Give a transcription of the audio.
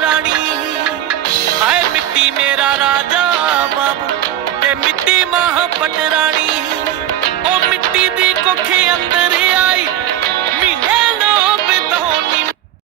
ਰਾਣੀ। ਹਾਏ ਮਿੱਟੀ ਮੇ